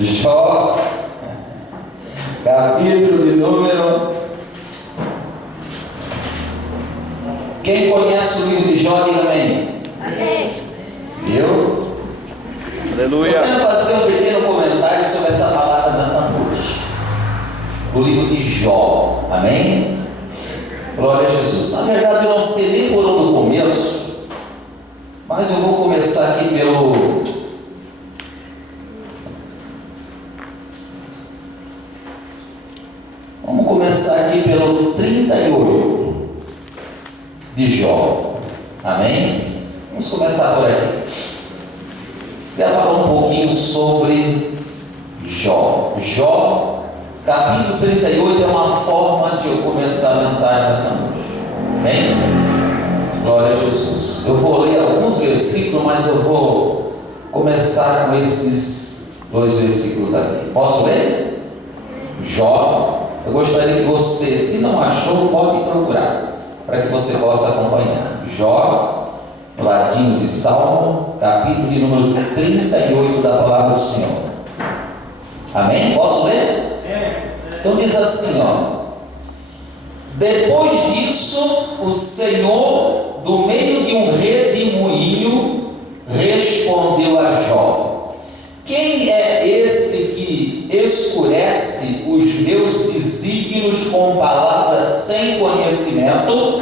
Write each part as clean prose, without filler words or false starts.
Jó, capítulo de número. Quem conhece o livro de Jó, diga amém. Amém. Viu? Aleluia. Eu quero fazer um pequeno comentário sobre essa palavra nessa noite. O livro de Jó, amém? Glória a Jesus. Na verdade, eu não sei nem por onde eu começo, mas eu vou começar aqui pelo. Vamos começar aqui pelo 38 de Jó, amém? Vamos começar por aqui. Queria falar um pouquinho sobre Jó. Jó, capítulo 38 é uma forma de eu começar a mensagem dessa noite. Amém? Glória a Jesus. Eu vou ler alguns versículos, mas eu vou começar com esses dois versículos aqui. Posso ler? Jó. Eu gostaria que você, se não achou, pode procurar, para que você possa acompanhar. Jó, ladinho de Salmo, capítulo de número 38 da palavra do Senhor. Amém? Posso ler? Então diz assim, ó. Depois disso, o Senhor, do meio de um redemoinho, respondeu a Jó: quem é este que escurece os meus desígnios com palavras sem conhecimento?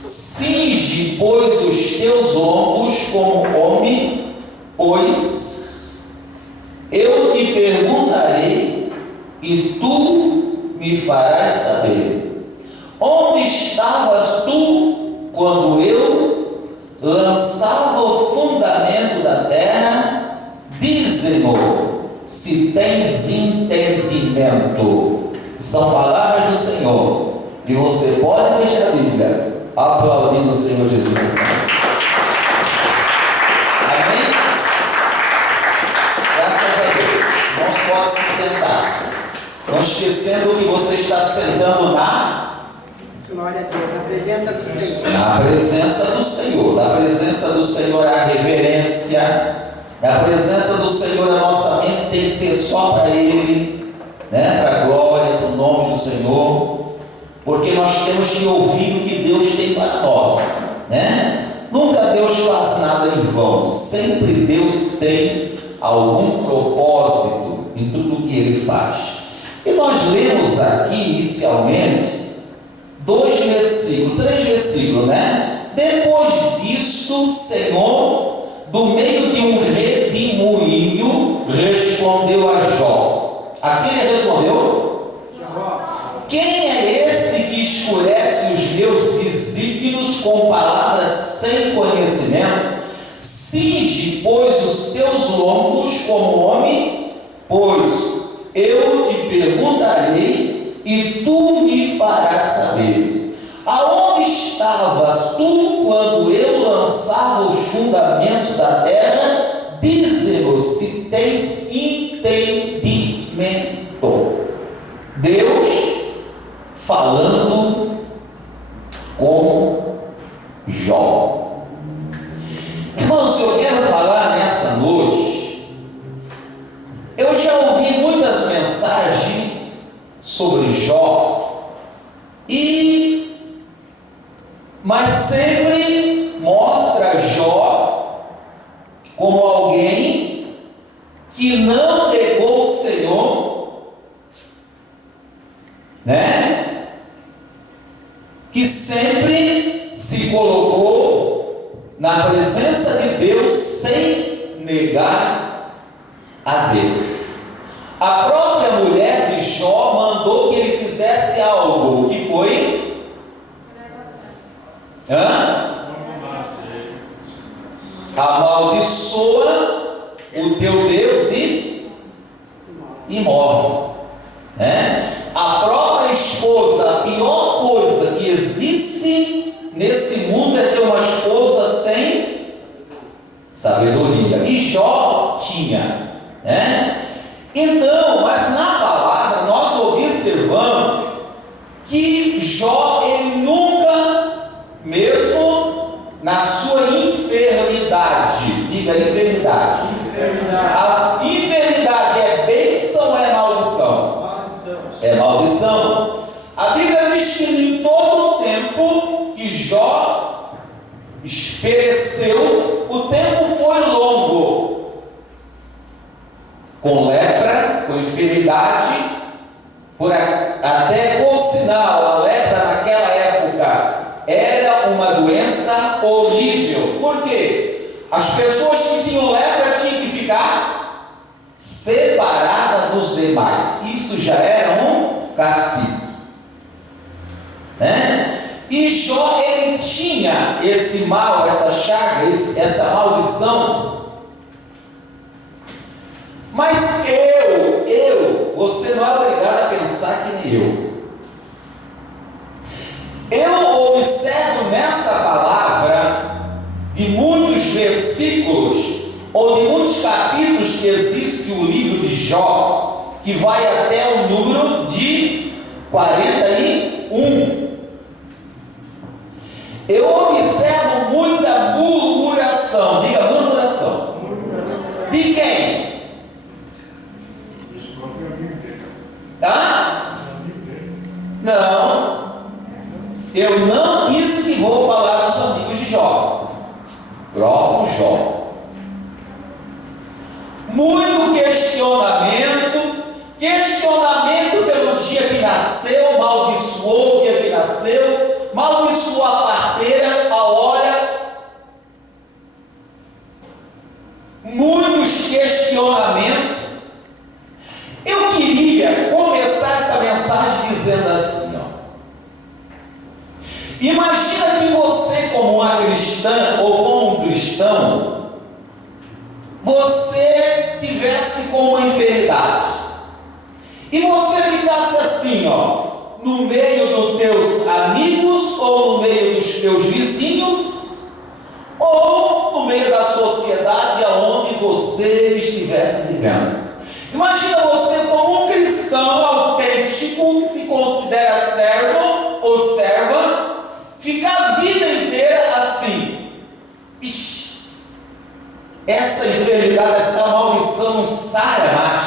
Cinge, pois, os teus ombros como homem, pois eu te perguntarei e tu me farás saber. Onde estavas tu quando eu lançava o fundamento da terra? Dize-mo, se tens entendimento. São palavras do Senhor, e você pode fechar a Bíblia aplaudindo o Senhor Jesus nessa noite. Amém? Graças a Deus. Irmãos, pode se sentar. Não esquecendo que você está sentando Glória a Deus, na presença do Senhor. na presença do Senhor. Na presença do Senhor a reverência. Na presença do Senhor a nossa mente tem que ser só para Ele, né? Para a glória, para o nome do Senhor. Porque nós temos que ouvir o que Deus tem para nós, né? Nunca Deus faz nada em vão. Sempre Deus tem algum propósito em tudo que Ele faz. E nós lemos aqui inicialmente três versículos, né? Depois disso, o Senhor, do meio de um redemoinho, respondeu a Jó. A quem ele respondeu? Quem é esse que escurece os meus desígnios com palavras sem conhecimento? Cinge, pois, os teus lombos como homem, pois eu te perguntarei e tu me farás saber. Aonde estavas tu quando eu lançava os fundamentos da terra? Dize-nos se tens entendimento. Deus falando com Jó. Irmãos, eu quero falar nessa noite. Eu já ouvi muitas mensagens sobre Jó, mas sempre mostra Jó como alguém que não negou o Senhor, né? Que sempre se colocou na presença de Deus sem negar a Deus. A própria mulher de Jó mandou que ele fizesse algo. O que foi? Amaldiçoa o teu Deus e morre, né? A própria esposa, a pior coisa que existe nesse mundo é ter uma esposa sem sabedoria. E Jó tinha, né? Então, mas na palavra nós observamos que Jó, ele nunca, mesmo na sua enfermidade, diga enfermidade, a enfermidade maldição. A Bíblia diz que em todo o tempo que Jó pereceu, o tempo foi longo, com lepra, com enfermidade, até por sinal, a lepra naquela época era uma doença horrível. Por quê? As pessoas que tinham lepra tinham que ficar separadas dos demais. Isso já era um castigo, né? E Jó, ele tinha esse mal, essa chaga, essa maldição. Mas você não é obrigado a pensar que nem eu. Eu observo nessa palavra, de muitos versículos, ou de muitos capítulos que existe o livro de Jó, que vai até o número de 41. Eu observo muita murmuração. Diga murmuração. De quem? Não, eu não disse que vou falar dos amigos de Jó, próprio Jó. Muito questionamento pelo dia que nasceu, maldiçoou o dia que nasceu, maldiçoou a parteira, a hora. Muitos questionamentos. Eu queria começar essa mensagem dizendo assim, ó. Imagina que você, como uma cristã ou como um cristão, você tivesse com uma enfermidade e você ficasse assim, ó, no meio dos teus amigos ou no meio dos teus vizinhos ou no meio da sociedade aonde você estivesse vivendo. Imagina você como um cristão autêntico que se considera servo ou serva, ficar a vida inteira assim. Ixi, essa enfermidade, essa maldição não sai mais.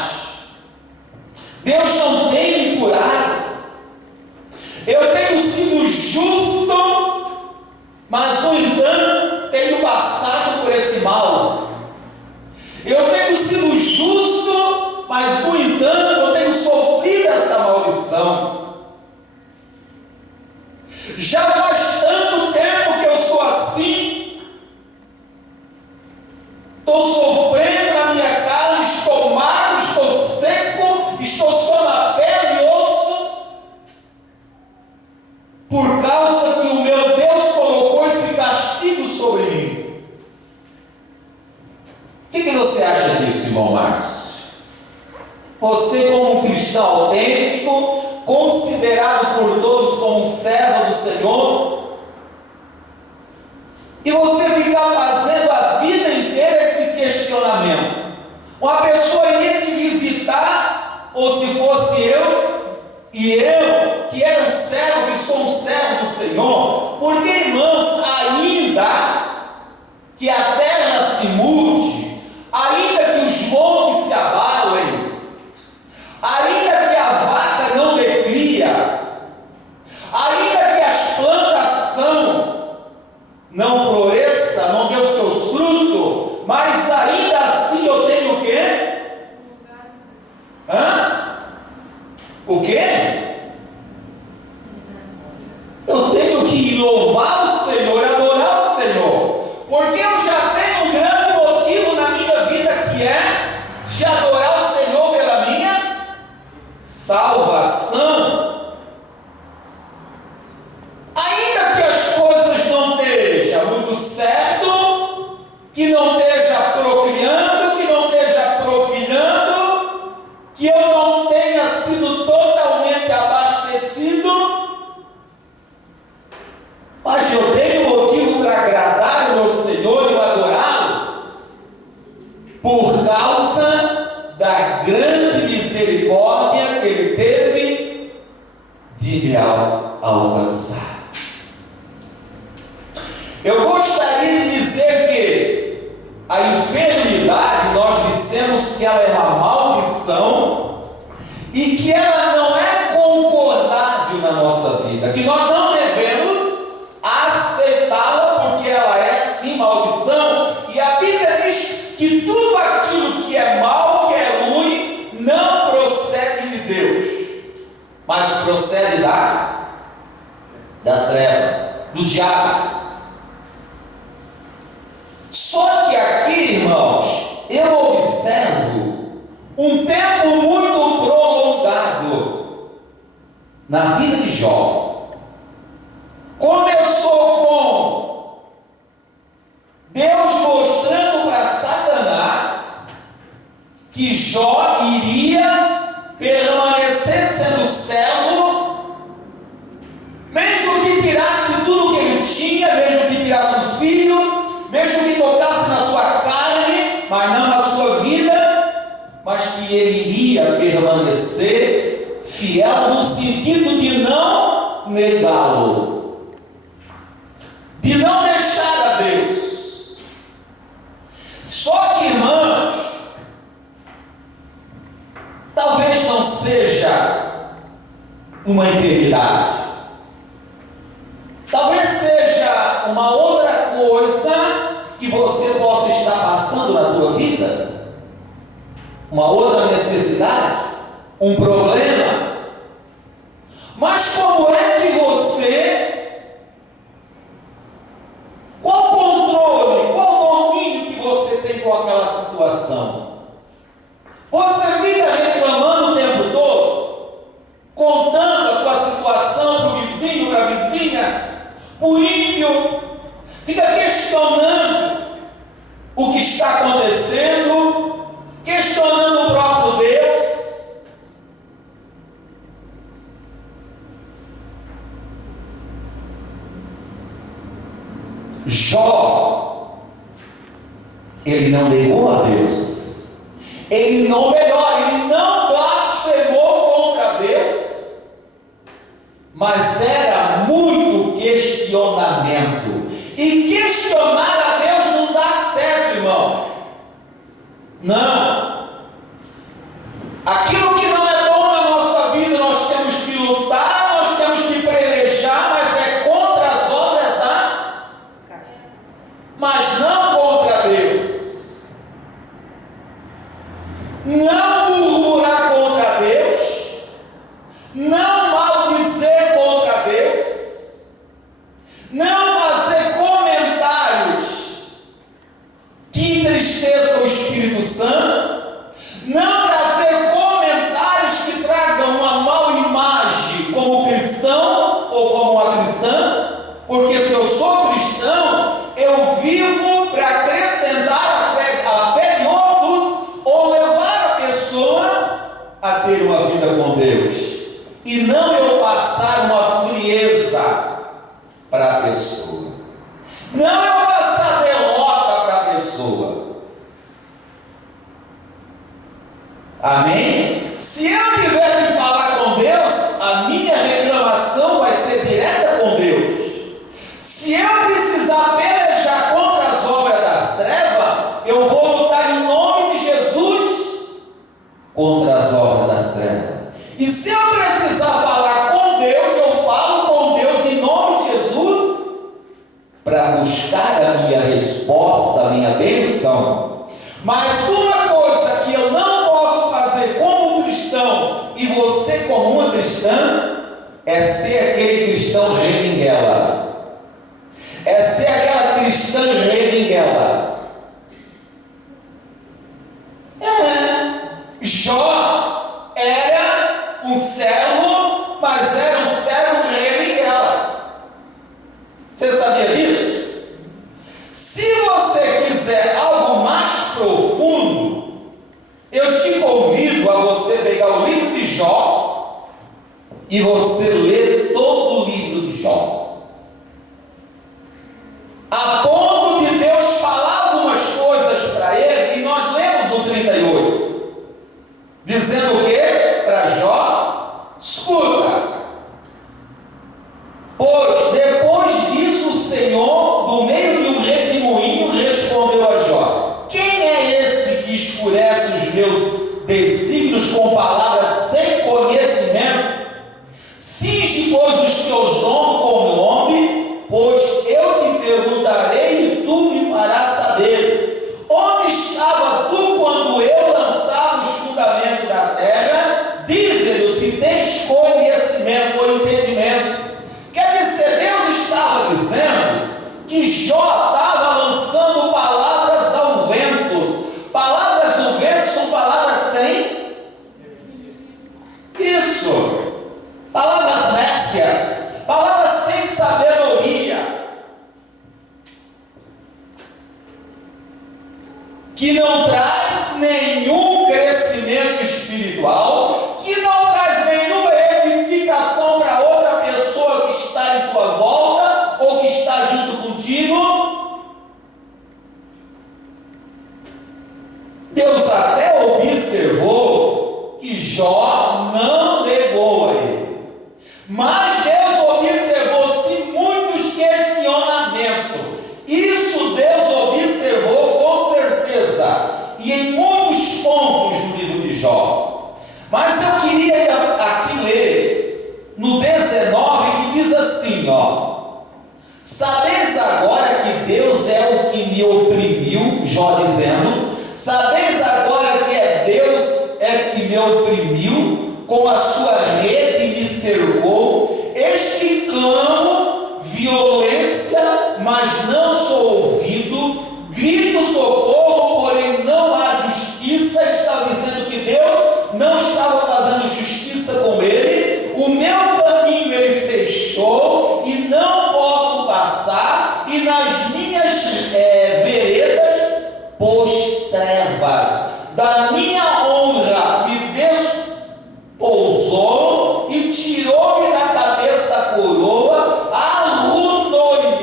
Deus não tem me curado. Eu tenho sido justo, mas no entanto tenho passado por esse mal. Eu tenho sido justo, mas no entanto eu tenho sofrido essa maldição. Já faz tanto tempo que eu sou assim. Estou sofrendo na minha casa, estou magro, estou seco, estou só na pele e osso, por causa que o meu Deus colocou esse castigo sobre mim. O que você acha disso, irmão Márcio? Você, como um cristão autêntico, considerado por todos como um servo do Senhor, e você ficar fazendo a vida inteira esse questionamento. Uma pessoa iria te visitar, ou se fosse eu, e eu, que era um servo, que sou um servo do Senhor, porque, irmãos, ainda que a terra se mude, ainda que os montes se abalem, ainda que a vaca não dê cria, ainda que as plantações não floresça, não dê os seus frutos, mas ainda assim eu tenho o quê? O quê? Eu tenho que louvar o Senhor, adorar o Senhor, porque eu já tenho um grande motivo na minha vida, que é de adorar o Senhor pela minha salvação. Ainda que as coisas não estejam muito certo, que não esteja procriando, que não esteja profilhando, que eu não tenha sido totalmente abastecido, mas eu tenho motivo para agradar o meu Senhor e o adorá-lo, por causa da grande misericórdia que Ele teve de me alcançar. Eu gostaria de dizer que a enfermidade, nós dissemos que ela é uma maldição e que ela não é concorrente na nossa vida, que nós não devemos aceitá-la, porque ela é sim maldição, e a Bíblia diz que tudo aquilo que é mal, que é ruim, não procede de Deus, mas procede das trevas, do diabo. Só que aqui, irmãos, eu observo um tempo muito prolongado na vida de Jó. Começou com Deus mostrando para Satanás que Jó iria permanecer sendo servo, mesmo que tirasse tudo que ele tinha, mesmo que tirasse os filhos, mesmo que tocasse na sua carne, mas não na sua vida, mas que ele iria permanecer fiel no sentido de não negá-lo, de não deixar a Deus. Só que, irmãos, talvez não seja uma enfermidade, talvez seja uma outra coisa que você possa estar passando na tua vida, uma outra necessidade, um problema. Mas como é que qual controle, qual domínio que você tem com aquela situação? Você fica reclamando o tempo todo, contando a tua situação para o vizinho, para a vizinha, para o ímpio, fica questionando o que está acontecendo, questionando o próprio Deus. Jó, ele não negou a Deus, ele não blasfemou contra Deus, mas era muito questionamento. E questionar a Deus não dá certo, irmão. Não. Aquilo que não é bom na nossa vida, nós temos que lutar, nós temos que pelejar, mas é contra as obras da carne, mas não contra Deus. Não murmurar contra Deus, não maldizer contra Deus, não fazer comentários que entristeçam o Espírito Santo, não trazer comentários que tragam uma má imagem como cristão ou como uma cristã, porque se eu sou cristão, eu vivo para acrescentar a fé de outros ou levar a pessoa a ter uma vida com Deus, e não eu passar uma frieza para a pessoa, não eu passar derrota para a pessoa. Amém? Se eu tiver que falar com Deus, a minha reclamação vai ser direta com Deus. Se eu precisar pelejar contra as obras das trevas, eu vou lutar em nome de Jesus contra as obras das trevas. E se eu precisar falar com Deus, eu falo com Deus em nome de Jesus, para buscar a minha resposta, a minha bênção. Mas uma coisa que eu não posso fazer como cristão, e você como uma cristã, é ser aquele cristão reminguela, é ser aquela cristã reminguela. Jó era um servo, mas era um servo reminguela. Você sabia disso? Se você quiser algo mais profundo, eu te convido a você pegar o livro de Jó e você ler todo o livro de Jó, a ponto de Deus falar algumas coisas para ele, e nós lemos o 38, dizendo o que? Para Jó: escuta, pois depois disso o Senhor, do meio de um redemoinho, respondeu a Jó: quem é esse que escurece os meus desígnios com palavras sem conhecimento? Cinge pois, os teus nomes com nome, pois eu te perguntarei e tu me farás saber. Onde estava tu quando eu lançava os fundamentos da terra? Dize-lhe se tens conhecimento ou entendimento. Quer dizer, Deus estava dizendo que Jó estava lançando palavras ao vento. Palavras do vento são palavras sem isso, palavras nécias, palavras sem sabedoria, que não traz nenhum crescimento espiritual, que não traz nenhuma edificação para outra pessoa que está em tua volta ou que está junto contigo. Deus até observou que Jó não negou a ele, mas Deus observou-se muitos questionamentos. Isso Deus observou com certeza, e em muitos pontos no livro de Jó. Mas eu queria aqui ler no 19, que diz assim, sabeis agora que Deus é o que me oprimiu, Jó dizendo, sabeis agora que é Deus que me oprimiu, com a sua rede me cercou, este clamo, violência, mas não sou ouvido, grito socorro, porém não há justiça. Estava dizendo que Deus não estava fazendo justiça com ele, o meu caminho ele fechou e não posso passar, e nas minhas veredas pôs trevas, da minha honra me despousou e tirou-me da cabeça a coroa, arruinou-me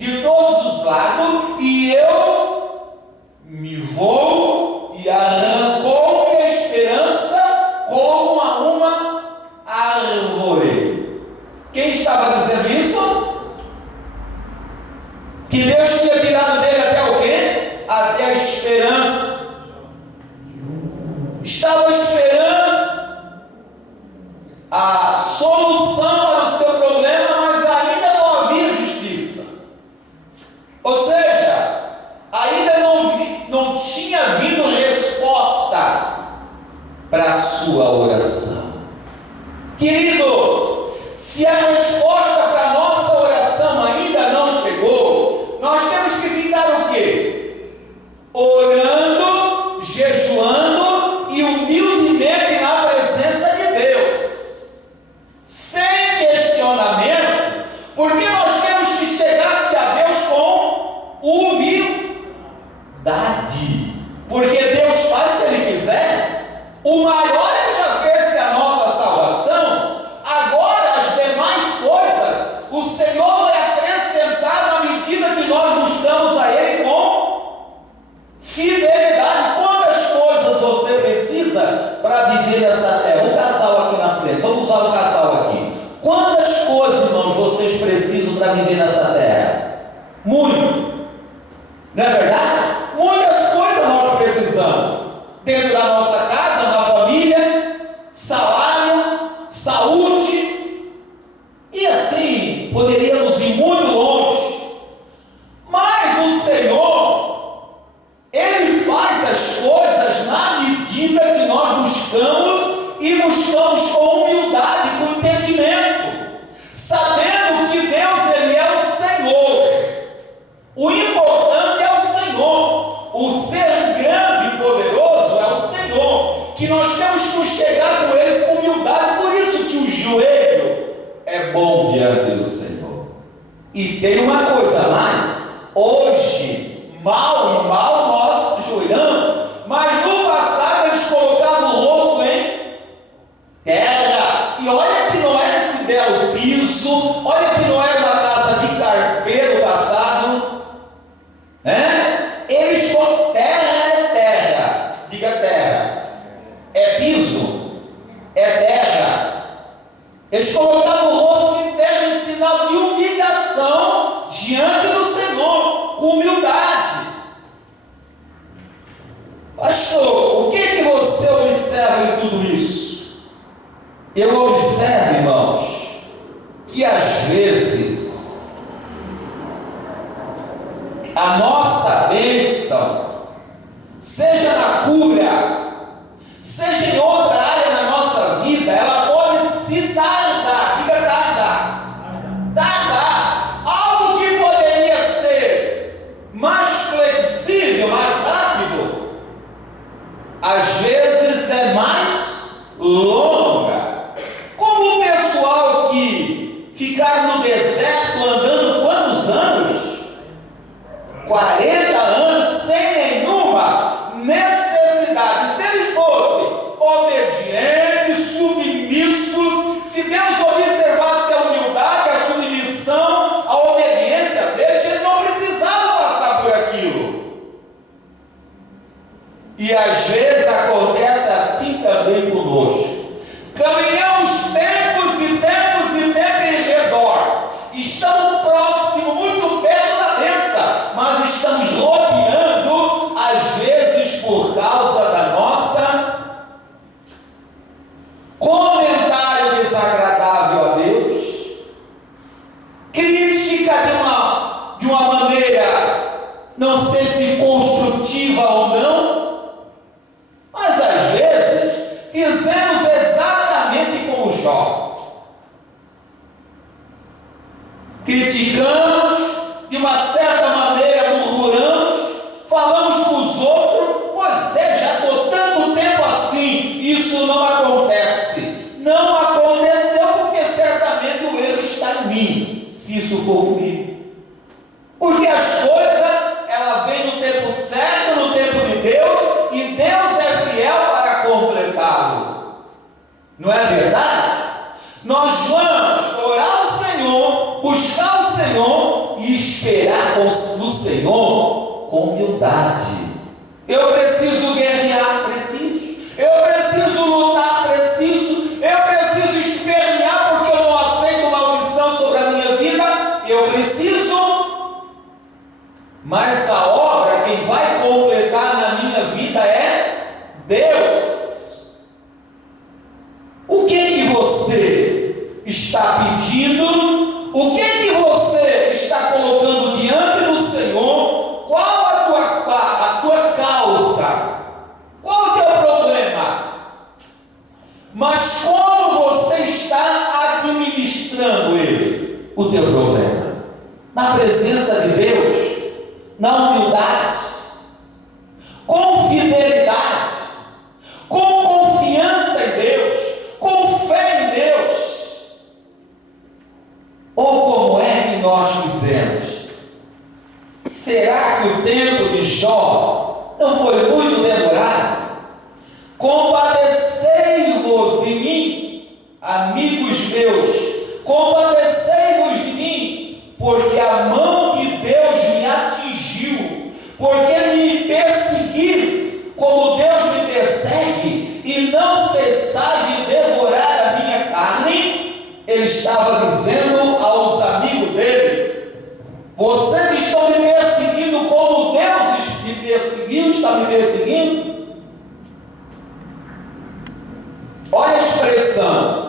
de todos os lados, e eu me vou, e arrancou-me a esperança como a uma árvore. Quem estava dizendo isso? Que Deus tinha tirado dele até o quê? Até a esperança. Estava esperando a solução para o seu problema, mas ainda não havia justiça. Ou seja, ainda não tinha havido resposta para a sua oração. Queridos, se a resposta para a nossa oração ainda não chegou, nós temos que ficar o quê? Orando, jejuando e humildemente na presença de Deus, sem questionamento, porque nós temos que chegar-se a Deus com humildade, porque Deus faz se Ele quiser. O maior Ele já fez a nossa salvação, agora as demais coisas o Senhor vai acrescentar na medida que nós buscamos a Ele com fidelidade. Quantas coisas você precisa para viver nessa terra? O casal aqui na frente, vamos usar o casal aqui. Quantas coisas, irmãos, vocês precisam para viver nessa terra? Muito, não é verdade? Muitas coisas nós precisamos, dentro da nossa casa, da família, salário, saúde, e assim poderíamos ir muito longe. Mas o Senhor, Ele faz as coisas na medida que nós buscamos, e buscamos com humildade, com entendimento, sabendo que Deus, Ele é o Senhor. O importante é o Senhor, o ser grande e poderoso é o Senhor, que nós temos que chegar com Ele com humildade. Por isso que o joelho é bom diante do Senhor. E tem uma coisa a mais: hoje, mal e mal nós ajoelhamos, mas no passado eles colocavam o rosto em terra. E olha que não era esse belo piso, olha que não era uma casa de carteiro passado, né? Eles colocavam terra, é terra, diga terra, é piso, é terra. Eles colocavam o rosto em terra em sinal de humilhação diante do Senhor, com humildade. Pastor, o que você observa em tudo isso? Eu observo, seja na cura, seja em outra área da nossa vida, ela pode se tardar, diga tardar, algo que poderia ser mais flexível, mais rápido, às vezes é mais longa. Como o pessoal que ficaram no deserto andando quantos anos? 40 anos sem nenhuma necessidade. Se eles fossem obedientes, submissos, se Deus observasse a humildade, a submissão, a obediência deles, eles não precisavam passar por aquilo. E às vezes acontece assim também conosco. Caminhamos tempos e tempos e tempos em redor, estamos próximos, muito perto da bênção, mas estamos rodeando, às vezes por causa da nossa comentário desagradável a Deus, crítica de uma maneira, não sei se construtiva ou não, mas às vezes fizemos exatamente como Jó. Criticamos, de uma certa maneira murmuramos, falamos para os outros, pois é, já estou tanto tempo assim, isso não acontece. Não aconteceu porque certamente o erro está em mim, se isso for comigo. Porque as coisas, ela vem no tempo certo, no tempo de Deus, e Deus é fiel para completá-lo. Não é verdade? Nós vamos orar ao Senhor, buscar o Senhor e esperar no Senhor com humildade. Eu preciso guerrear, preciso. Eu preciso lutar, preciso. Eu preciso espernear porque eu não aceito maldição sobre a minha vida. Eu preciso. Mas a obra, quem vai completar na minha vida é Deus. O que você está pedindo? O que você está colocando diante do Senhor? Qual a tua causa? Qual é o teu problema? Mas como você está administrando ele? O teu problema? Na presença de Deus? Na humildade? Com fidelidade? Com confiança em Deus? Com fé em Deus? Ou como é que nós fizemos? Será que o tempo de Jó não foi muito demorado? Compadecei-vos de mim, amigos meus, compadecei-vos de mim, porque a mão de Deus me atingiu, porque me perseguis como Deus me persegue, e não cessais de devorar a minha carne. Ele estava dizendo aos amigos dele: vocês estão me perseguindo como Deus me perseguiu, está me perseguindo? Olha a expressão.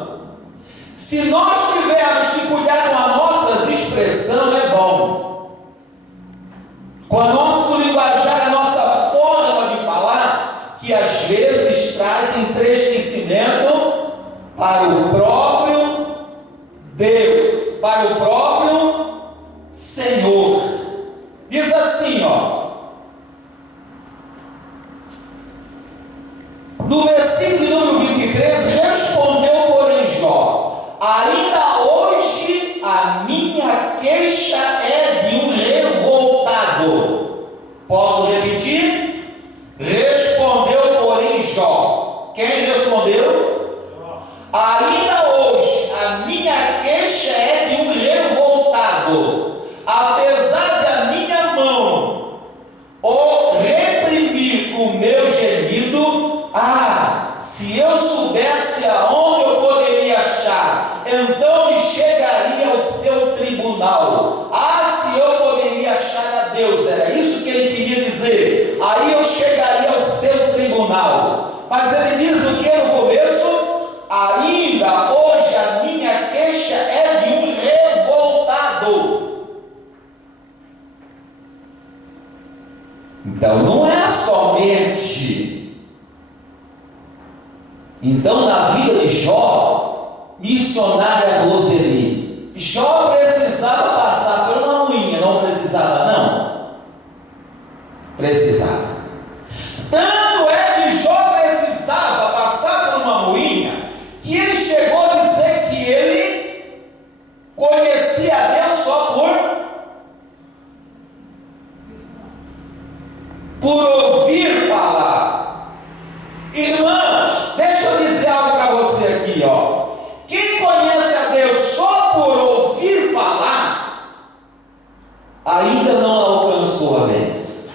Se nós tivermos que cuidar com a nossa expressão, é bom. Com a nosso linguajar, a nossa forma de falar, que às vezes traz entristecimento para o próprio Deus, para o próprio Senhor. Diz assim, no versículo número 23, respondeu, porém, Jó: ainda hoje a minha queixa é de um revoltado. Posso repetir? Respondeu, porém, Jó. Quem respondeu? Ainda hoje a minha queixa é de um revoltado, apesar da minha mão reprimir o meu gemido. Se eu soubesse aonde eu poderia achar, então me chegaria ao seu tribunal. Se eu poderia achar a Deus, era isso que ele queria dizer. Aí eu chegaria ao seu tribunal. Mas ele diz o que no começo? Ainda hoje a minha queixa é de um revoltado. Então, no não é somente. Então, na vida de Jó, missionária Roseli, Jó precisava passar por uma moinha, não precisava não? Precisava. Tanto é que Jó precisava passar por uma moinha, que ele chegou a dizer que ele conhecia a Deus só por ouvir falar. Irmãs, deixa eu dizer algo para você aqui, ó. Quem conhece a Deus só por ouvir falar, ainda não alcançou a bênção.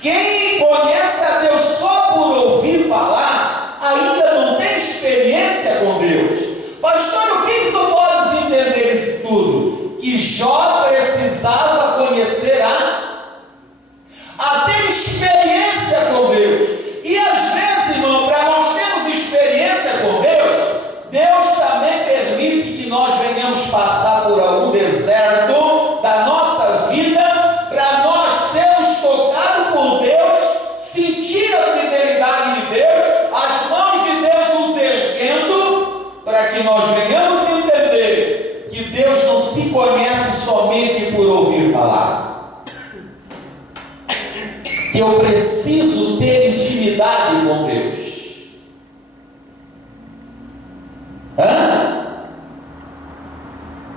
Quem conhece a Deus só por ouvir falar, ainda não tem experiência com Deus. Pastor, o que tu podes entender isso tudo? Que Jó precisava conhecer a ter experiência com Deus. E às vezes, irmão, para nós termos experiência com Deus, Deus também permite que nós venhamos passar por algum deserto da nossa vida, para nós sermos tocados por Deus, sentir a fidelidade de Deus, as mãos de Deus nos erguendo, para que nós venhamos entender que Deus não se conhece somente por ouvir falar. Que eu preciso ter intimidade com Deus.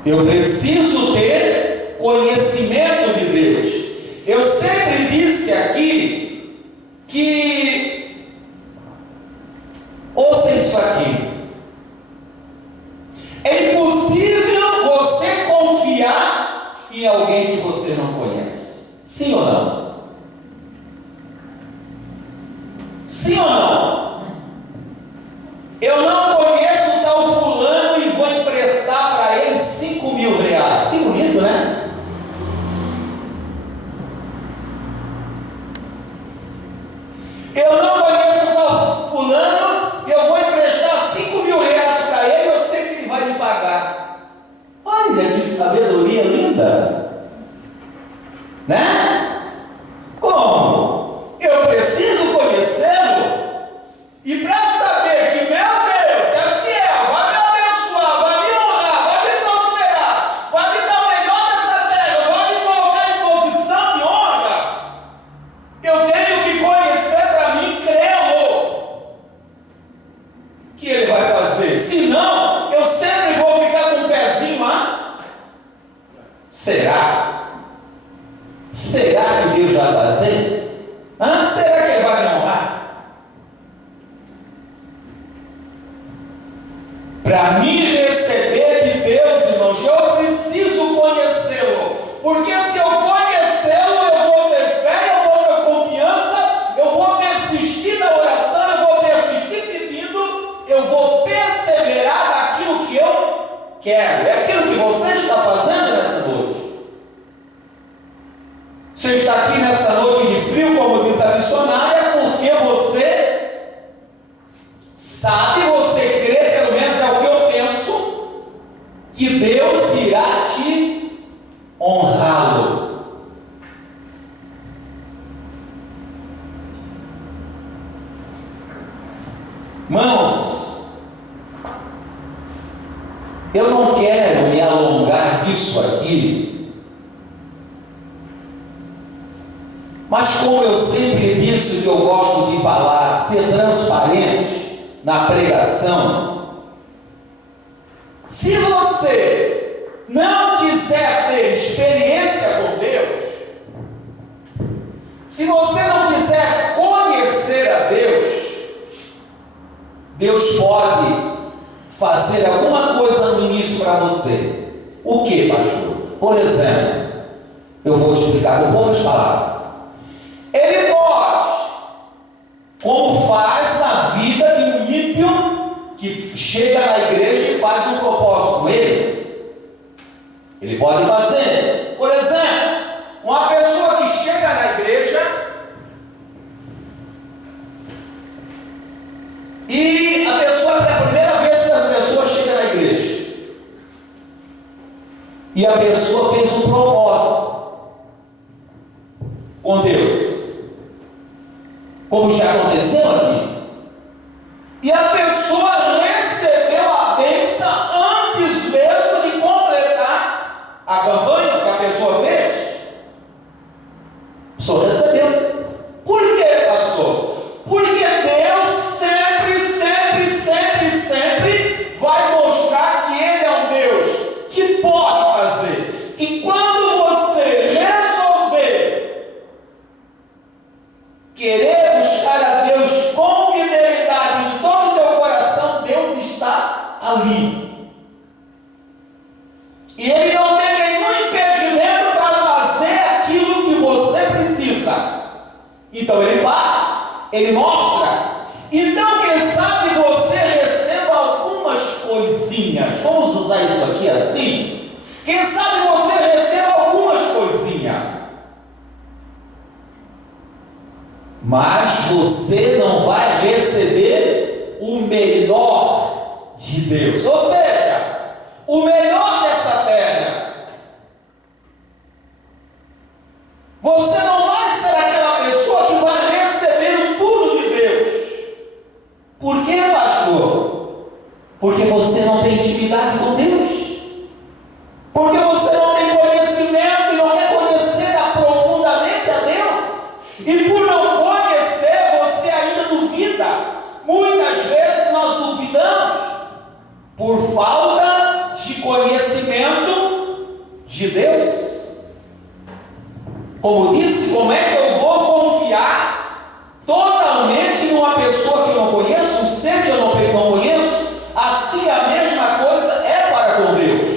Eu preciso ter conhecimento de Deus. Eu sempre disse aqui que, ouça isso aqui, é impossível você confiar em alguém que você não conhece. Sim ou não? Sim ou não? Eu não conheço tal fulano e vou emprestar para ele 5 mil reais. Que bonito, né? Eu não conheço tal fulano e eu vou emprestar 5 mil reais para ele, eu sei que ele vai me pagar. Olha que sabedoria linda, né? Como? Eu preciso conhecê-lo, e para saber que, meu Deus, é fiel, vai me abençoar, vai me honrar, vai me prosperar, vai me dar o melhor dessa terra, vai me colocar em posição de honra, eu tenho que conhecer para mim, crê-lo, que ele vai fazer. Senão, eu sempre vou ficar com o pezinho lá. Será? Será que Deus vai fazer? Será que ele vai me honrar? Para me receber de Deus, irmãos, eu preciso conhecê-lo. Porque se eu conhecê-lo, eu vou ter fé, eu vou ter confiança, eu vou persistir na oração, eu vou persistir pedindo, eu vou perseverar naquilo que eu quero. É aquilo que você está fazendo nessa noite. Você está aqui nessa noite de frio, como diz a missionária, porque você sabe, você crê, pelo menos é o que eu penso, que Deus irá te honrá-lo. Irmãos, eu não quero me alongar disso aqui, mas como eu sempre disse que eu gosto de falar, ser transparente na pregação, se você não quiser ter experiência com Deus, se você não quiser conhecer a Deus, Deus pode fazer alguma coisa no início para você. O que, pastor? Por exemplo, eu vou te explicar com poucas palavras. Ele pode, como faz na vida de um ímpio que chega na igreja e faz um propósito com ele. Ele pode fazer. Por exemplo, uma pessoa que chega na igreja e a pessoa, pela primeira vez que a pessoa chega na igreja e a pessoa fez um propósito com Deus. como já aconteceu aqui. E a pessoa recebeu a bênção antes mesmo de completar a campanha que a pessoa fez. A pessoa recebeu. Por quê, pastor? Porque Deus sempre vai mostrar que Ele é um Deus que pode fazer. E quando você resolver querer buscar a Deus com fidelidade em todo o teu coração, Deus está ali. E Ele não tem nenhum impedimento para fazer aquilo que você precisa. Então Ele faz, Ele mostra. Então, quem sabe você receba algumas coisinhas. Vamos usar isso aqui assim? Quem sabe você receba algumas coisinhas, mas você não vai receber o melhor de Deus, ou seja, o melhor dessa terra. Você não vai ser aquela pessoa que vai receber tudo de Deus. Por quê, pastor? Porque você não tem intimidade com Deus. Porque você não tem conhecimento e não quer conhecer profundamente a Deus. E por não conhecer, você ainda duvida. Muitas vezes nós duvidamos por falta de conhecimento de Deus. Como disse, como é que eu vou confiar totalmente numa pessoa que eu não conheço, um ser que eu não conheço? Assim a mesma coisa é para com Deus.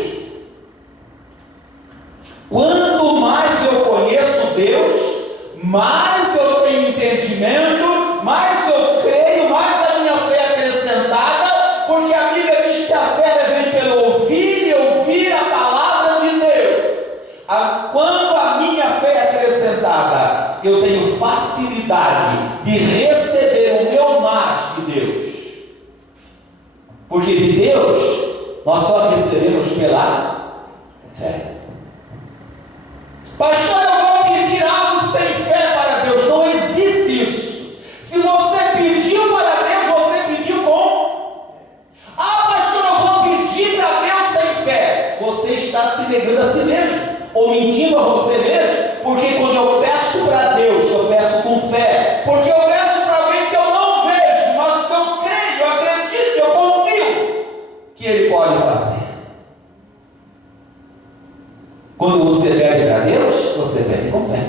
Quanto mais eu conheço Deus, mais eu tenho entendimento, mais eu creio, mais a minha fé é acrescentada, porque a Bíblia diz que a fé vem pelo ouvir e ouvir a palavra de Deus. Quando a minha fé é acrescentada, eu tenho facilidade de receber o meu mais de Deus. Porque de Deus, nós só recebemos pela fé. Pastor, eu vou pedir algo sem fé para Deus. Não existe isso. Se você pediu para Deus, você pediu com... pastor, eu vou pedir para Deus sem fé. Você está se negando a si mesmo, ou mentindo a você mesmo. Porque quando eu peço para Deus, eu peço com fé. Porque eu peço para alguém que eu não vejo, mas que eu creio, eu acredito, eu confio que Ele pode fazer. Quando você pede para Deus, você pede com fé.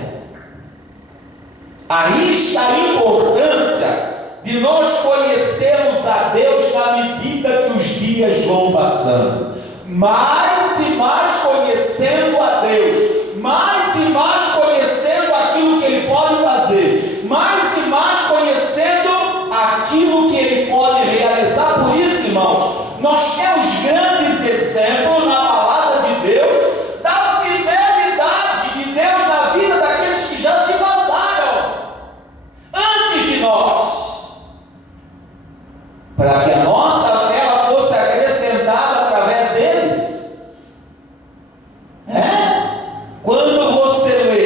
Aí está a importância de nós conhecermos a Deus na medida que os dias vão passando. Mais e mais conhecendo a Deus. Mais e mais conhecendo aquilo que Ele pode fazer. Mais e mais conhecendo aquilo que Ele pode realizar. Por isso, irmãos, nós temos grandes exemplos na palavra de Deus, da fidelidade de Deus na vida daqueles que já se passaram antes de nós, para que a nossa fé fosse acrescentada através deles. Quando você lê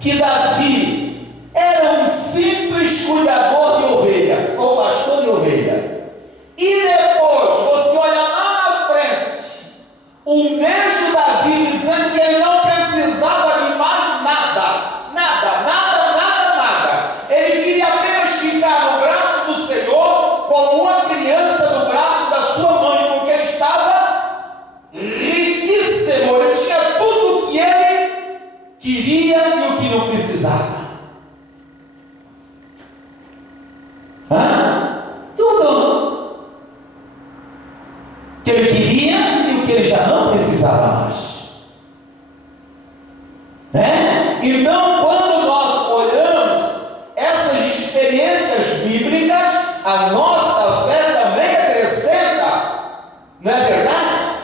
que Davi era um simples cuidador de ovelhas, ou pastor de ovelha, e depois você olha lá na frente, o mesmo Davi dizendo que ele não precisava de mais nada. Ele queria apenas ficar no braço do Senhor como uma criança no braço da sua mãe, porque ele estava riquíssimo, ele tinha tudo o que ele queria e o que não precisava. Tudo que ele queria e o que ele já não precisava mais. Então, quando nós olhamos essas experiências bíblicas, a nossa fé também acrescenta, não é verdade?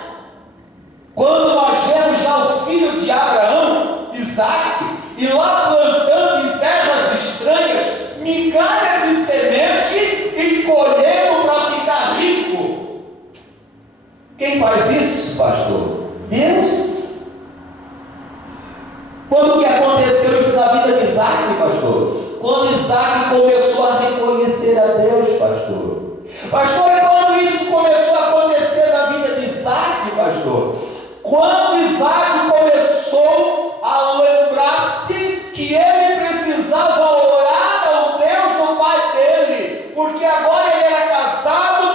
Quando nós vemos lá o filho de Abraão, Isaac, e lá plantando em terras estranhas migalhas de semente e colhendo para ficar rico. Quem faz isso, pastor? Deus. Quando que aconteceu isso na vida de Isaac, pastor? Quando Isaac começou a reconhecer a Deus, pastor. Pastor, e quando isso começou a acontecer na vida de Isaac, pastor? Quando Isaac começou a lembrar-se que ele precisava orar ao Deus do pai dele, porque agora ele era casado,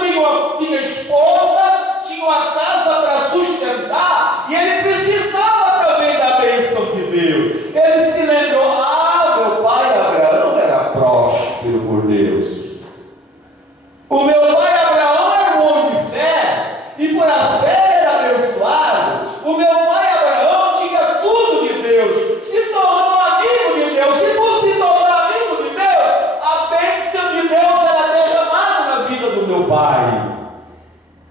tinha esposa, tinha uma casa para sustentar, e ele precisava também da bênção de Deus. Ele se lembrou: meu pai Abraão era próspero por Deus. O meu pai Abraão era um homem de fé, e por a fé era abençoado. O meu pai Abraão tinha tudo de Deus, se tornou amigo de Deus, e por se tornar amigo de Deus, a bênção de Deus era derramada na vida do meu pai.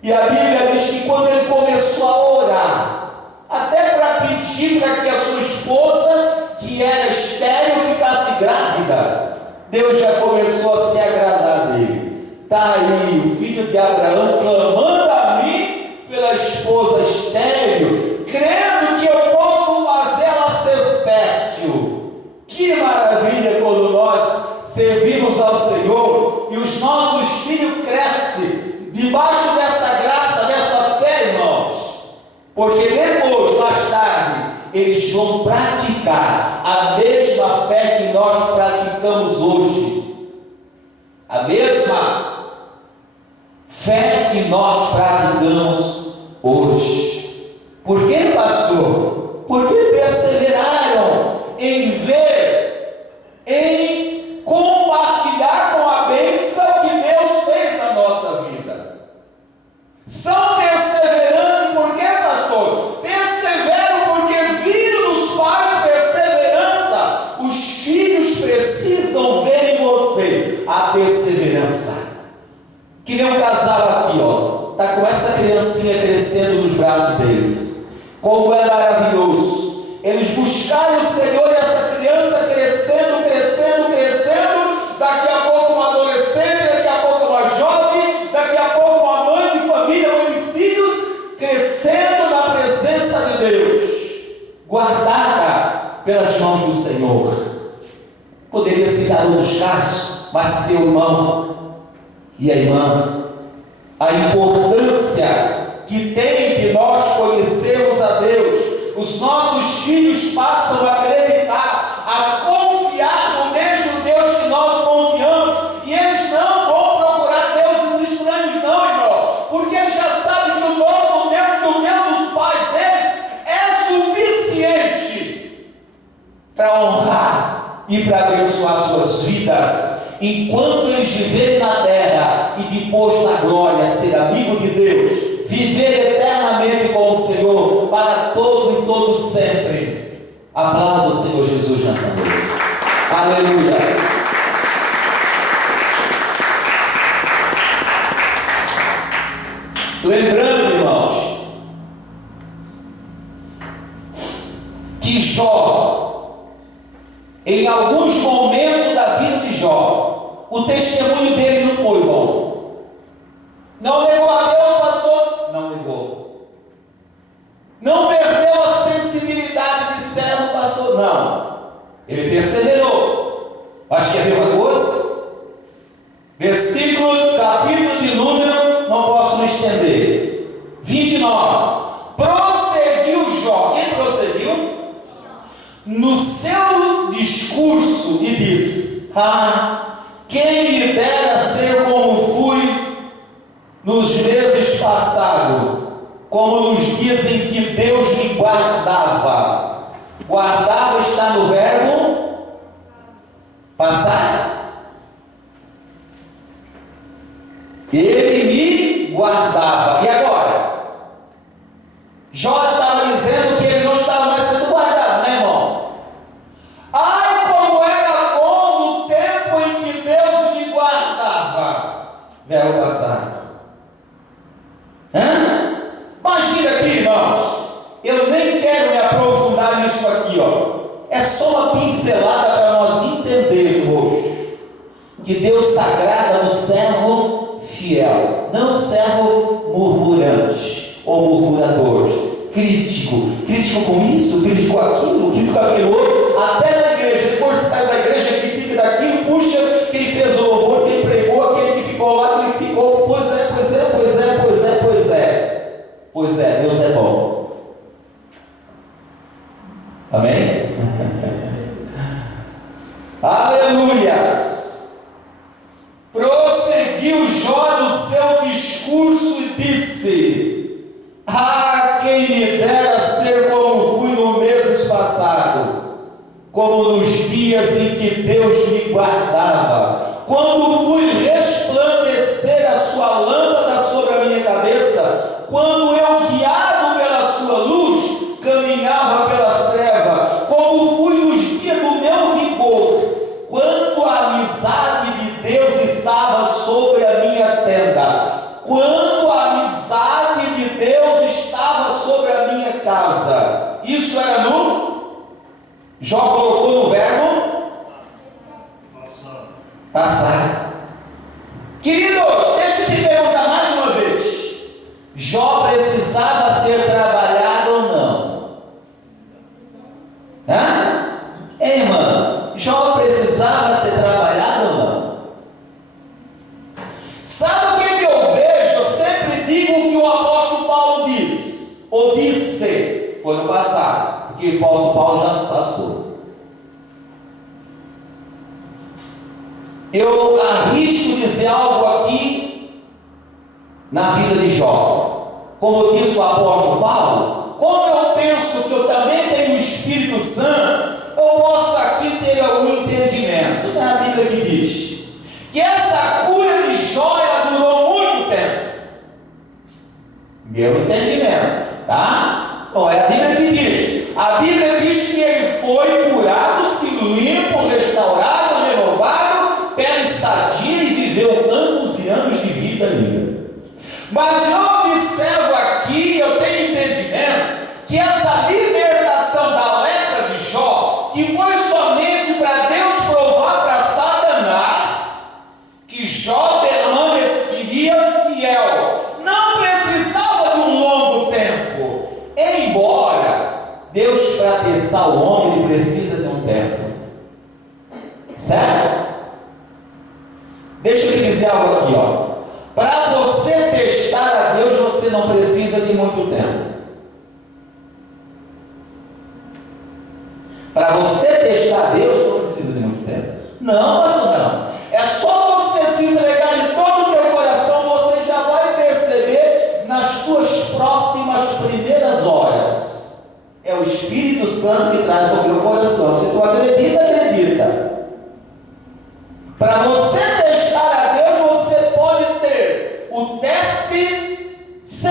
E a Bíblia diz que quando ele começou a orar, até para pedir para que a sua esposa, que era estéril, ficasse grávida, Deus já começou a se agradar dele. Está aí o filho de Abraão clamando a mim pela esposa estéril, crendo que eu posso fazê-la ser fértil. Que maravilha quando nós servimos ao Senhor e os nossos filhos crescem debaixo dessa graça, dessa fé, irmãos. Porque depois, mais tarde, eles vão praticar a mesma fé que nós praticamos hoje. A mesma fé que nós praticamos hoje. Por que, pastor? Porque perseveraram em ver, em compartilhar com a bênção que Deus fez na nossa vida. São perseverantes, por quê, pastor? Perseveram porque viram nos pais perseverança. Os filhos precisam ver em você a perseverança. Que nem um casal aqui, ó, está com essa criancinha crescendo nos braços deles. Como é maravilhoso. Eles buscaram o Senhor e essa criança crescendo, crescendo, crescendo. Daqui a pouco uma adolescente, daqui a pouco uma jovem, daqui a pouco uma mãe de família, mãe de filhos, crescendo na presença de Deus, guardada pelas mãos do Senhor. Poderia citar outros casos, mas teu irmão e a irmã, a importância que tem de nós conhecermos a Deus. Os nossos filhos passam a acreditar, a confiar no mesmo Deus que nós confiamos, e eles não vão procurar deuses estranhos, não, irmão, porque eles já sabem que o nosso Deus, que o Deus dos pais deles, é suficiente para honrar e para abençoar suas vidas. Enquanto eles viverem na terra e depois na glória ser amigo de Deus, viver eternamente com o Senhor para todo e todo sempre. Aplauda o Senhor Jesus nessa noite. Aleluia. Lembrando, irmãos, que Jó, em alguns momentos da vida de Jó, o testemunho dele não foi bom. Não negou a Deus, pastor? Não negou. Não perdeu a sensibilidade de servo, pastor? Não. Ele perseverou. Acho que é a mesma coisa. Versículo, capítulo de Número, não posso me estender. 29. Prosseguiu Jó. Quem prosseguiu? No seu discurso e disse: quem me dera ser como fui nos meses passados, como nos dias em que Deus me guardava. Guardava está no verbo passar. Ele me guardava. E agora? Jó estava dizendo que ele não estava mais sendo guardado, né, irmão? Ai, como era bom no tempo em que Deus me guardava. Verbo passado. Imagina aqui, irmãos. Eu nem quero me aprofundar nisso aqui, ó. É só uma pincelada para nós entendermos hoje que Deus se agrada no servo fiel, não servo murmurante ou murmurador, crítico com isso, crítico com aquilo, crítico com aquilo outro, até na igreja. Depois que sai da igreja, critica daquilo, puxa, quem quando fui resplandecer a sua lâmpada sobre a minha cabeça, quando eu, guiado pela sua luz, caminhava pelas trevas, como fui nos dias do meu vigor, quando a amizade de Deus estava sobre a minha tenda, quando a amizade de Deus estava sobre a minha casa. Isso era no... Jó colocou no verbo passar. Queridos, deixa eu te perguntar mais uma vez: Jó precisava ser trabalhado ou não? Irmã, Jó precisava ser trabalhado ou não? Sabe o que eu vejo? Eu sempre digo o que o apóstolo Paulo diz, ou disse, foi no passado, porque o apóstolo Paulo já se passou. Eu arrisco dizer algo aqui na vida de Jó. Como disse o apóstolo Paulo, como eu penso que eu também tenho o Espírito Santo, eu posso aqui ter algum entendimento. Não é a Bíblia que diz que essa cura de Jó, ela durou muito tempo. Meu entendimento, tá? Não é a Bíblia que diz. A Bíblia diz que ele foi curado, se limpo, restaurado, renovado, pele sadia e viveu anos e anos de vida linda. Mas eu observo aqui, eu tenho entendimento, que essa libertação da lepra de Jó, que foi somente para Deus provar para Satanás que Jó permaneceria fiel, não precisava de um longo tempo, embora Deus, para testar o homem, ele precisa de um tempo, certo? Deixa eu te dizer algo aqui, ó. Para você testar a Deus, você não precisa de muito tempo. Para você testar a Deus, não precisa de muito tempo. Não, pastor, não. É só você se entregar de todo o teu coração, você já vai perceber nas suas próximas primeiras horas. É o Espírito Santo que traz ao teu coração. Se tu acredita, acredita. Para você testar a Deus, você pode ter o teste 100%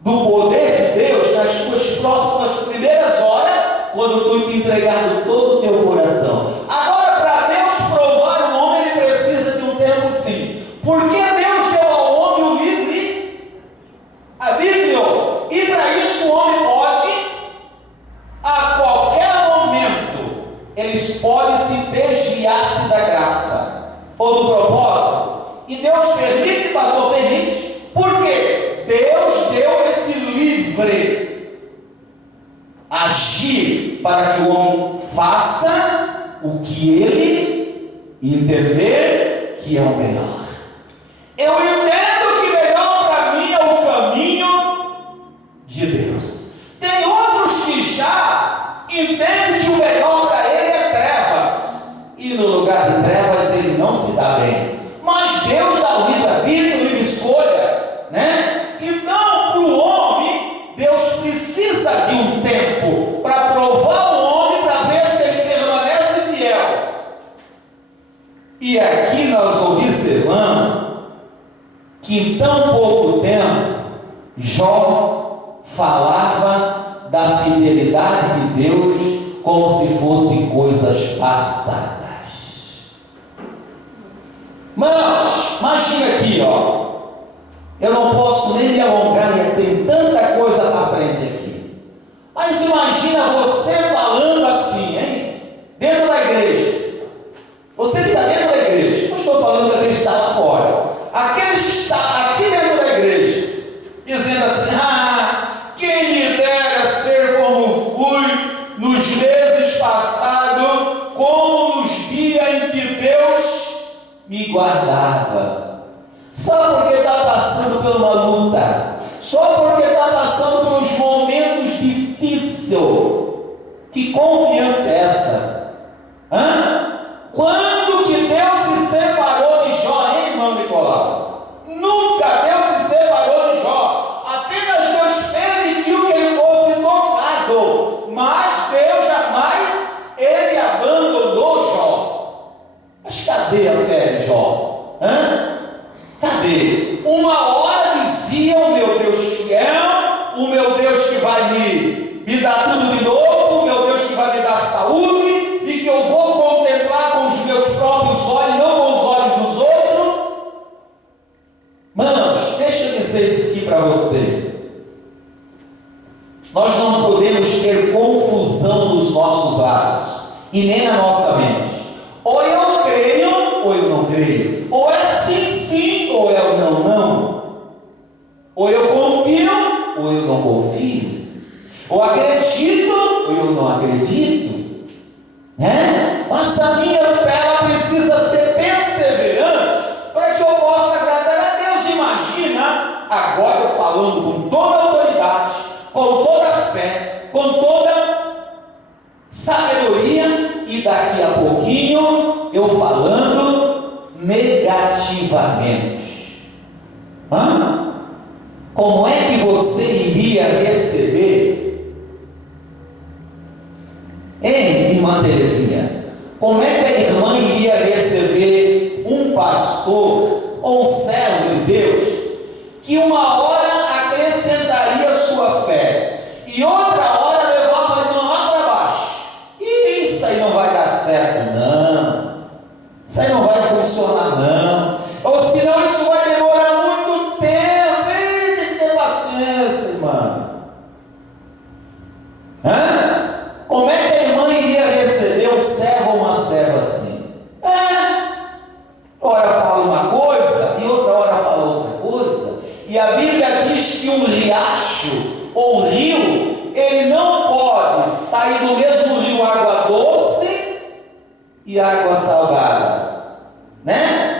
do poder de Deus nas suas próximas primeiras horas, quando tu te entregar todo o teu coração. Agora, para Deus provar o homem, ele precisa de um tempo sim. Porque Deus deu ao homem o livre arbítrio, e para isso o homem pode, a qualquer momento, eles podem se desviar-se da graça ou do propósito, e Deus permite, pastor, permite, porque Deus deu esse livre agir para que o homem faça o que ele entender que é o melhor. Eu entendo que melhor para mim é o caminho de Deus. Tem outros que já entendem que o melhor para ele é trevas, e no lugar de trevas ele não se dá bem. Mas Deus dá o livre-arbítrio, o livre escolha, né? Então, para o homem, Deus precisa de um tempo para provar o homem, para ver se ele permanece fiel. E aqui nós observamos que em tão pouco tempo Jó falava da fidelidade de Deus como se fossem coisas passadas. Mas imagina aqui, ó. Eu não posso nem me alongar, tem tanta coisa para frente aqui. Mas imagina você falando assim, hein? Dentro da igreja. Você que está dentro da igreja. Não estou falando que a igreja está lá fora. Aquele que está aqui dentro da igreja, dizendo assim: quem me dera ser como fui nos meses passados, como nos dias em que Deus me guardava. Só porque está passando por uma luta, só porque está passando por uns momentos difíceis. Que confiança é essa? Quando que Deus se separou de Jó, hein, irmão Nicolau? Nunca Deus se separou de Jó. Apenas Deus permitiu que ele fosse tocado, mas Deus jamais ele abandonou Jó. cadê a fé de Jó? Cadê? Uma hora dizia: o meu Deus fiel, o meu Deus que vai me dar tudo de novo, o meu Deus que vai me dar saúde, e que eu vou contemplar com os meus próprios olhos, não com os olhos dos outros. Manos, deixa eu dizer isso aqui para você. Nós não podemos ter confusão nos nossos lábios e nem na nossa mente. Ou eu creio, ou eu não creio. Ou é sim, sim, ou é o não, não. Ou eu confio, ou eu não confio. Ou acredito, ou eu não acredito. Mas a minha fé ela precisa ser perseverante para que eu possa agradar a Deus. Imagina, agora eu falando com toda a autoridade, com toda a fé, com toda sabedoria, e daqui a pouquinho eu falando negativamente. Como é que você iria receber? Hein, irmã Terezinha? Como é que a irmã iria receber um pastor ou um servo de Deus que uma hora acrescentaria a sua fé e outra hora levava a irmã lá para baixo? E isso aí não vai dar certo, não. Isso aí não vai funcionar, não. Ou senão isso vai demorar muito tempo. E tem que ter paciência, irmã. Como é que a irmã iria receber um servo ou uma serva assim? Ora fala uma coisa e outra hora fala outra coisa. E a Bíblia diz que um riacho ou rio, ele não pode sair do mesmo rio água doce e água salgada,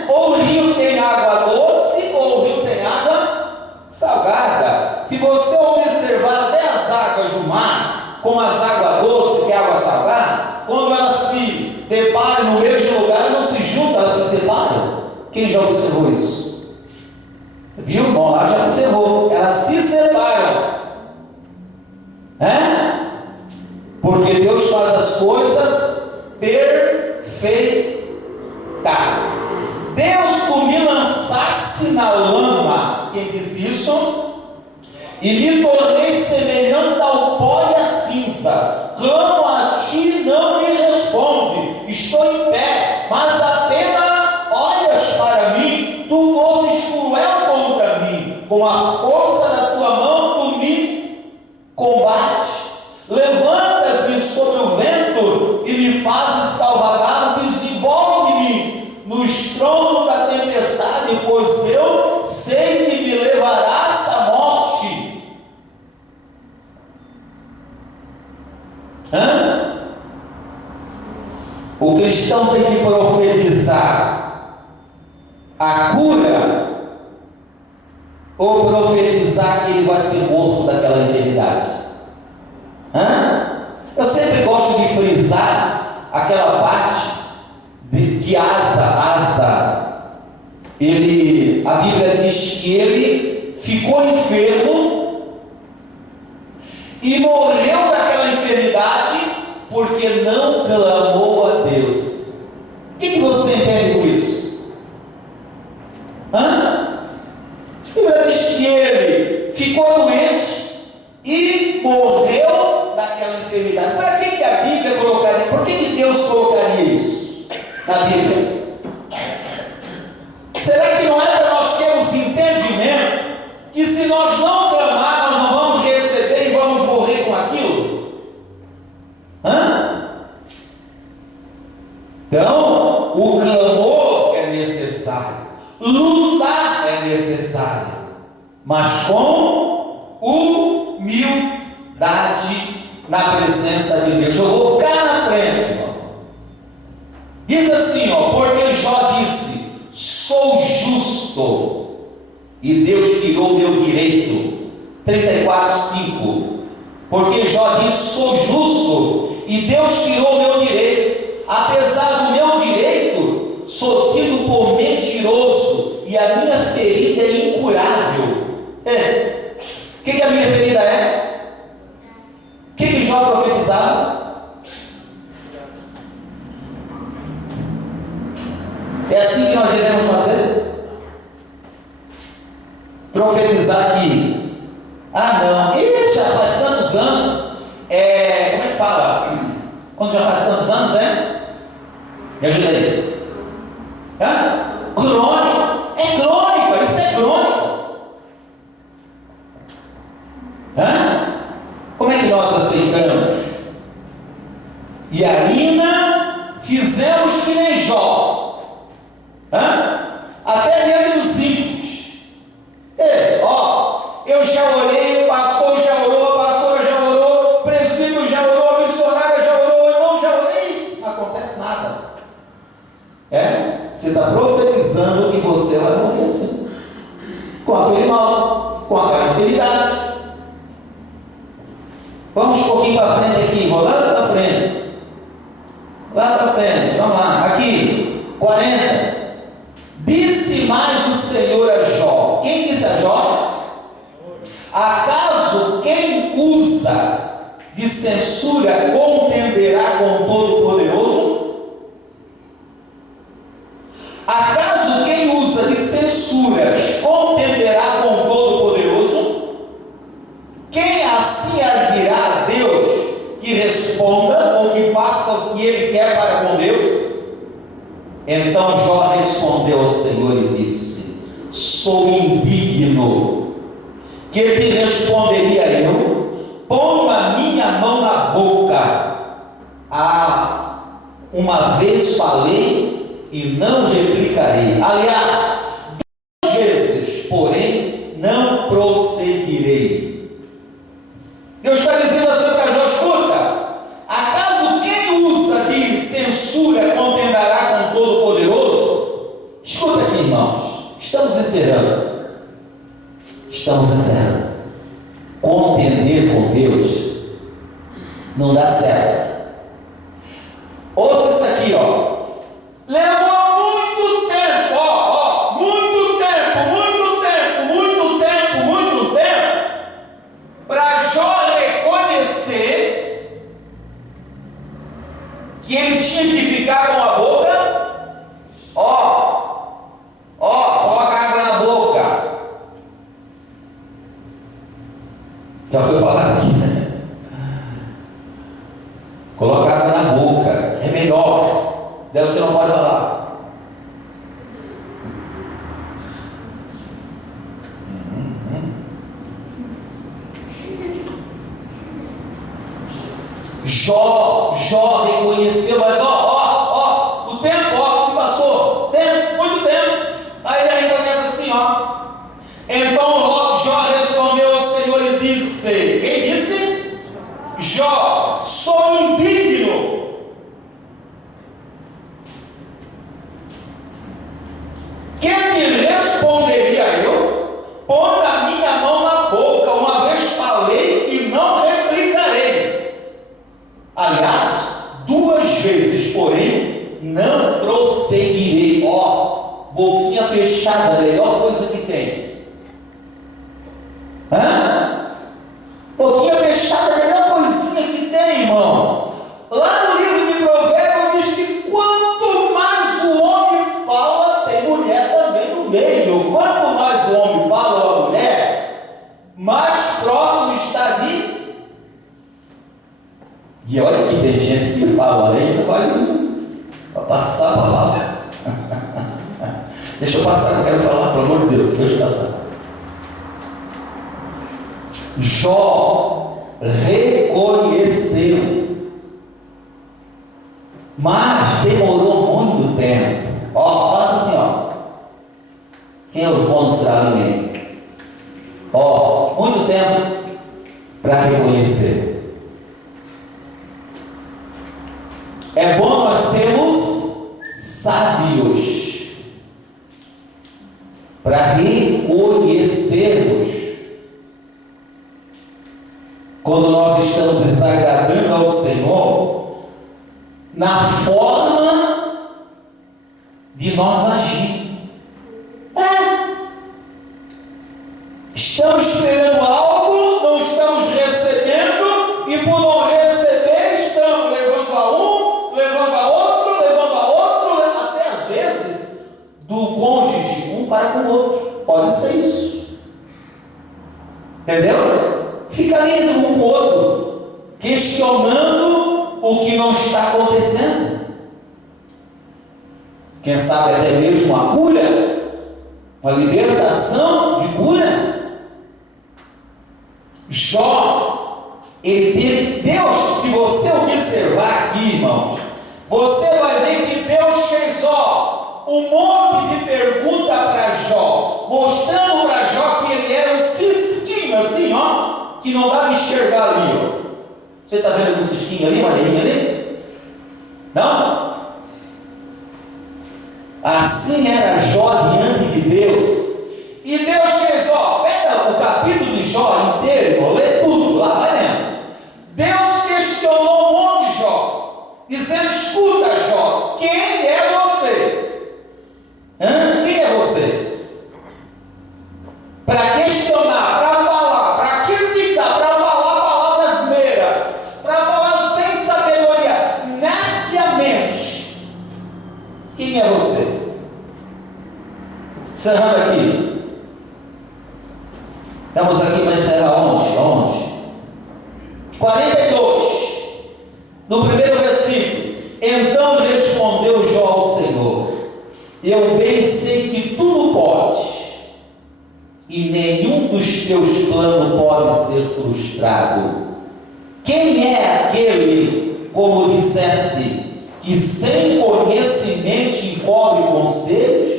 ou o rio tem água doce ou o rio tem água salgada. Se você observar até as águas do mar, como as águas doces e água salgada, quando elas se deparam no mesmo lugar, não se juntam, elas se separam. Quem já observou isso? Viu? Bom, lá já observou. Elas se separam. Porque Deus faz as coisas perfeitas. Deus, por me lançasse na lama, quem diz isso? E me tornei semelhante ao pó e à cinza. Clamo a ti, não me responde. Estou em pé, mas apenas olhas para mim. Tu fosses cruel contra mim. Com a força da tua mão, tu me combates. Levantas-me sobre o vento e me fazes cavalgar. Desenvolve-me no estrondo da tempestade, pois eu sei que me levarás à morte. O cristão tem que profetizar a cura ou profetizar que ele vai ser morto daquela enfermidade? Eu sempre gosto de frisar aquela parte que Asa, a Bíblia diz que ele ficou enfermo e morreu daquela enfermidade porque não clamou a Deus. O que você entende com isso? A Bíblia diz que ele ficou doente e morreu daquela enfermidade. Para que a Bíblia colocaria? Por que Deus colocaria isso na Bíblia? Será que não é para nós termos entendimento que se nós não clamar, nós não vamos receber e vamos morrer com aquilo? Então, o clamor é necessário, lutar é necessário, mas com humildade na presença de Deus. Eu vou cá na frente, irmão. Diz assim, porque Jó disse: sou justo e Deus tirou meu direito. 34:5. Porque Jó disse: sou justo e Deus tirou meu direito. Apesar do meu direito, sou tido por mentiroso e a minha ferida é incurável. O que a minha ferida é? O que Jó profetizava? É assim que nós devemos fazer? Profetizar aqui. Não, já faz tantos anos. Como é que fala? Quando já faz tantos anos, Me ajudei. Crônico. É crônica, isso é crônica. Como é que nós aceitamos? E ainda fizemos que nem Jó. Até dentro dos simples. Eu já orei, o pastor já orou, a pastora já orou, o presbítero já orou, a missionária já orou, o irmão já orou, não acontece nada. Você está profetizando que você vai morrer assim, com aquele mal, com aquela enfermidade. Vamos um pouquinho para frente aqui, vou lá para frente. Vamos lá, aqui, 40. Disse mais o Senhor a Jó. Quem disse a Jó? Acaso quem usa de censura contenderá com o Todo-Poderoso? Acaso quem usa de censuras contenderá com o Todo-Poderoso? Quem assim arguirá a Deus que responda ou que faça o que ele quer para com Deus? Então Jó respondeu ao Senhor e disse: sou indigno. Que te responderia eu? Ponha a minha mão na boca. Uma vez falei e não replicarei. Aliás, 2 vezes, porém, não prosseguirei. Deus está dizendo assim para Jó: escuta, acaso quem usa de censura contenderá com Todo-Poderoso? Escuta aqui, irmãos, estamos encerrando. Contender com Deus não dá certo. Ouça isso aqui, levou muito tempo, muito tempo, para Jó reconhecer que ele tinha que ficar com a boca, coloca água na boca. Já foi falado aqui, né? Coloca água na boca, é melhor. Daí você não pode falar. Jó reconheceu, mas o tempo se passou, muito tempo. Aí ele reconhece assim, Então Jó respondeu ao Senhor e disse: quem disse? Jó, sou indigno. Que me responderia eu? Põe a minha mão na boca, uma vez falei e não replicarei. Aliás, 2 vezes, porém, não prosseguirei. Boquinha fechada, a melhor coisa que tem. Boquinha fechada, a melhor coisinha que tem, irmão. Lá no livro de Provérbios diz que quanto mais o homem fala, tem mulher também no meio. Quanto mais o homem fala ou a mulher, mais próximo está de. E olha que tem gente que fala, vai passar para falar. Deixa eu passar, eu quero falar, pelo amor de Deus, deixa eu passar. Jó reconheceu, mas demorou muito tempo. Passa assim, quem é os bons tralinhos aí? Muito tempo para reconhecer. É bom nós sermos sábios para reconhecermos quando nós estamos desagradando ao Senhor na forma de nós agir. Estamos esperando algo, não estamos recebendo, e por não receber estamos levando a um, levando a outro, até às vezes do cônjuge um para com o outro. Pode ser isso. Entendeu? Fica ali entre um com o outro, questionando o que não está acontecendo. Quem sabe até mesmo a cura, uma libertação de cura. Jó, ele teve, Deus, se você observar aqui, irmãos, você vai ver que Deus fez, um monte de pergunta para Jó, mostrando para Jó que ele era um cisquinho assim, que não dá para enxergar ali, Você está vendo um cisquinho ali, uma areiinha ali? Não? Assim era Jó diante de Deus. E Deus fez, pega o capítulo de Jó inteiro, lê tudo lá, vai lendo. Deus questionou o monte de Jó, dizendo: escuta, Jó, quem é você? Quem é você? Para questionar, para falar, para criticar, para falar palavras meias, para falar sem sabedoria, nesciamente. Quem é você? Encerrando aqui. Estamos aqui para encerrar onde? 42. No primeiro versículo. Então respondeu Jó ao Senhor: eu bem sei que tudo pode, e nenhum dos teus planos pode ser frustrado. Quem é aquele, como disseste, que sem conhecimento encobre conselhos?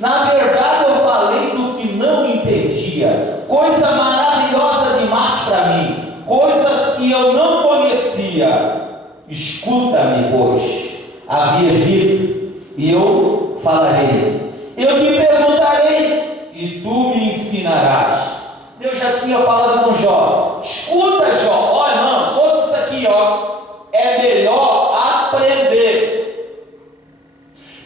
Na verdade eu falei do que não entendia, coisa maravilhosa demais para mim, coisas que eu não conhecia. Escuta-me, pois, havias dito, e eu falarei. Eu te perguntarei, e tu me ensinarás. Deus já tinha falado com Jó. Escuta, Jó, irmão, se fosse isso aqui, é melhor aprender.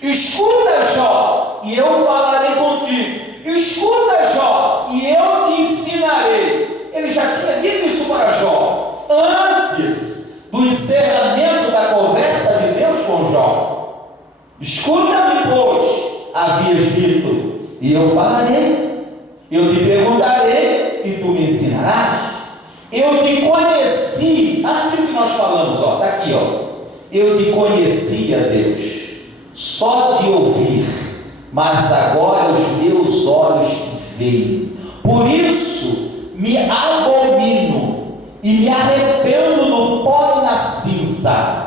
Escuta, Jó, e eu falarei contigo. Escuta, Jó, e eu te ensinarei. Ele já tinha dito isso para Jó antes do encerramento da conversa de Deus com Jó. Escuta-me, pois, havias dito, e eu falarei. Eu te perguntarei, e tu me ensinarás. Eu te conheci, aquilo que nós falamos, está aqui, eu te conhecia, Deus, só de ouvir, mas agora os meus olhos te veem. Por isso me abomino e me arrependo no pó e na cinza.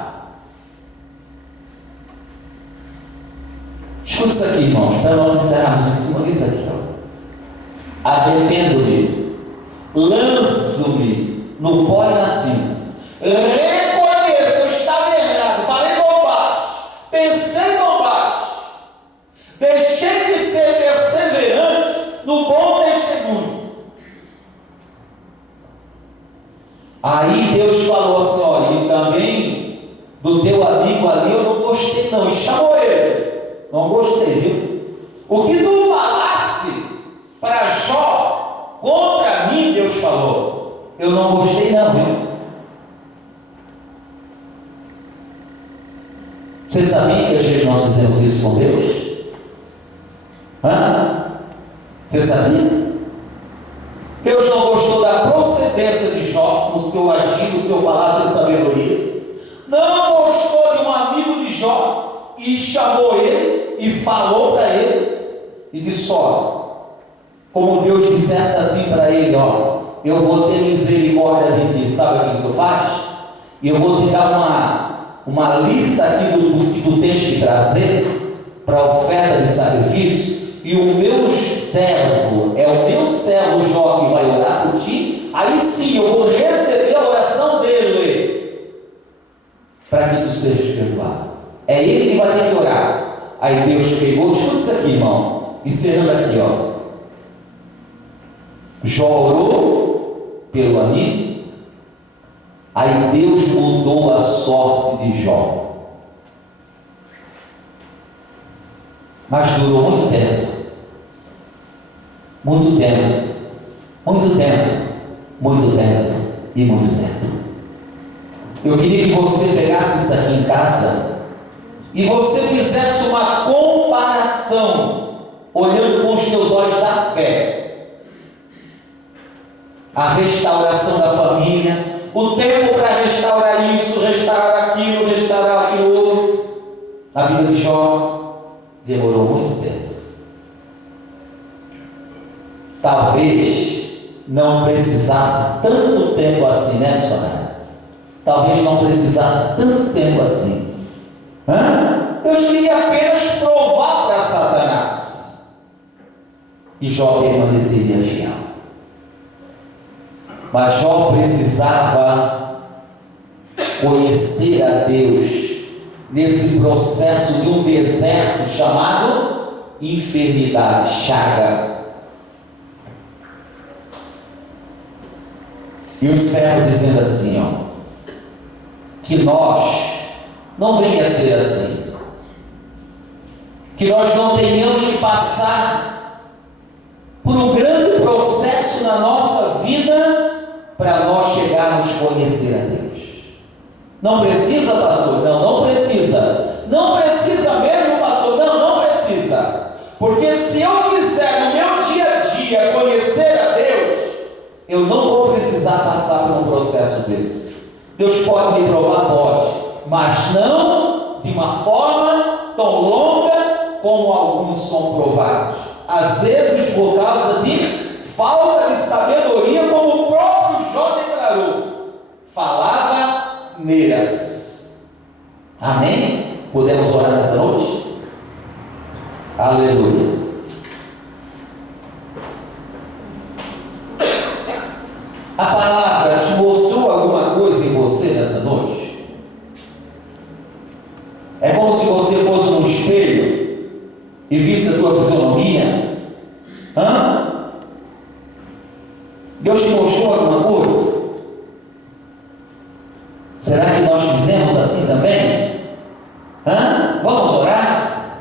Escuta isso aqui, irmãos, para nós encerrarmos em cima disso aqui. Arrependo-me, lanço-me no pó e na cinza. Reconheço, eu estava errado, falei bobagem, pensei bobagem, deixei de ser perseverante no bom testemunho. Aí Deus falou assim: e também do teu amigo ali eu não gostei não, e chamou ele. Não gostei, viu? O que tu falasse para Jó contra mim, Deus falou, eu não gostei não, viu? Vocês sabiam que às vezes nós fizemos isso com Deus? Você sabia? Deus não gostou da procedência de Jó, no seu agir, no seu falar sem sabedoria. Não gostou de um amigo de Jó e chamou ele e falou para ele e disse: como Deus dissesse assim para ele, eu vou ter misericórdia de ti. Sabe o que tu faz? E eu vou te dar uma lista aqui do que tu tens que trazer para a oferta de sacrifício, e o meu servo, é o meu servo Jó que vai orar por ti. Aí sim eu vou receber a oração dele para que tu sejas perdoado. É ele que vai ter que orar. Aí Deus pegou, escuta isso aqui, irmão, encerrando aqui, Jó orou pelo amigo. Aí Deus mudou a sorte de Jó. Mas durou muito tempo. Muito tempo. Muito tempo. Muito tempo. E muito tempo. Eu queria que você pegasse isso aqui em casa e você fizesse uma comparação olhando com os teus olhos da fé, a restauração da família, o tempo para restaurar isso, restaurar aquilo outro. A vida de Jó demorou muito tempo. Talvez não precisasse tanto tempo assim, né, missionário? Talvez não precisasse tanto tempo assim. Deus queria apenas provar para Satanás. E Jó permaneceria fiel. Mas Jó precisava conhecer a Deus nesse processo de um deserto chamado enfermidade, chaga. E eu encerro dizendo assim, que nós não venha a ser assim, que nós não tenhamos que passar por um grande processo na nossa vida para nós chegarmos a conhecer a Deus. Não precisa, pastor? Não precisa. Não precisa mesmo, pastor? Não precisa. Porque se eu quiser no meu dia a dia conhecer a Deus, eu não vou precisar passar por um processo desse. Deus pode me provar? Pode, mas não de uma forma tão longa como alguns são provados. Às vezes por causa de falta de sabedoria, como o próprio Jó declarou. Falava neiras. Amém? Podemos orar nessa noite? Aleluia. A palavra te mostrou alguma coisa em você nessa noite? É como se você fosse um espelho e visse a tua fisionomia? Deus te mostrou alguma coisa? Será que nós fizemos assim também? Vamos orar?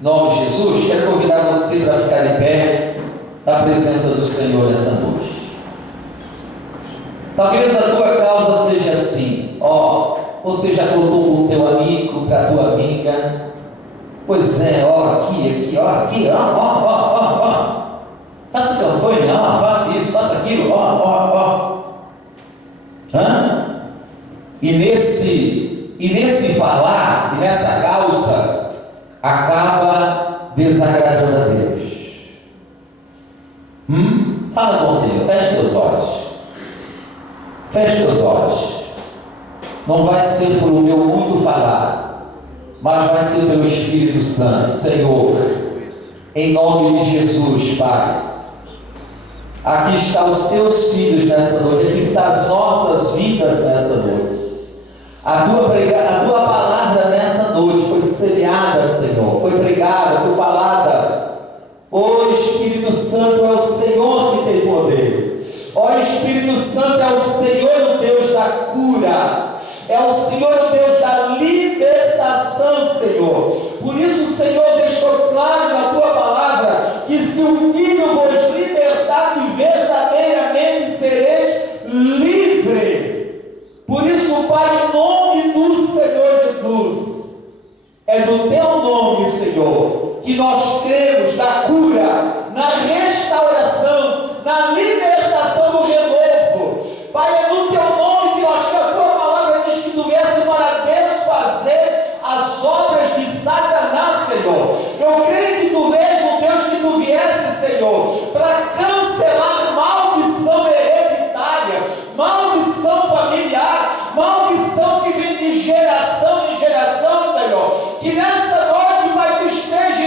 Em nome de Jesus, quero convidar você para ficar em pé na presença do Senhor nessa noite. Talvez a tua causa seja assim, você já contou para o teu amigo, para a tua amiga. Pois é, aqui, faça campanha, faça isso, faça aquilo, E nesse falar, e nessa causa, acaba desagradando a Deus. Fala com o Senhor, feche teus olhos. Feche teus olhos. Não vai ser por o meu muito falar, mas vai ser pelo Espírito Santo. Senhor, em nome de Jesus, Pai, aqui estão os teus filhos nessa noite, aqui estão as nossas vidas nessa noite. A tua palavra nessa noite foi semeada, Senhor, foi pregada, foi falada. Espírito Santo, é o Senhor que tem poder. Espírito Santo, é o Senhor, o Deus da cura, é o Senhor, o Deus da libertação, Senhor. Por isso o Senhor deixou claro na tua palavra que se o Filho vos libertar, que verdadeiramente sereis livre. Por isso, Pai, em nome do Senhor Jesus, é do teu nome, Senhor, que nós cremos na cura, na restauração, na libertação do renovo. Pai, é no teu nome que nós, que a tua palavra diz que tu viesse para desfazer as obras de Satanás, Senhor. Eu creio que tu és um Deus que tu viesse, Senhor, para cancelar maldição hereditária, maldição familiar, maldição que vem de geração em geração, Senhor. Que nessa noite, Pai, tu esteja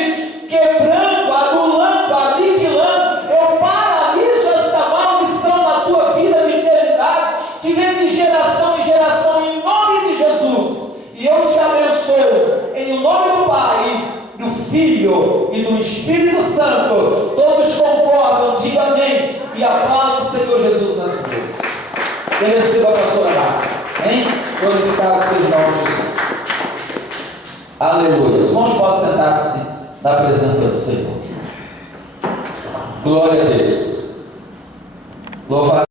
quebrando, anulando, aniquilando. Eu paraliso esta maldição na tua vida de eternidade, que vem de geração em geração, em nome de Jesus. E eu te abençoo, em nome do Pai, do Filho e do Espírito Santo. Todos concordam, diga amém, e aplaudam o Senhor Jesus nessa noite. E receba a pastora Márcia, amém? Glorificado seja o nome de Jesus. Aleluia. Os irmãos podem sentar-se na presença do Senhor. Glória a Deus. Louvado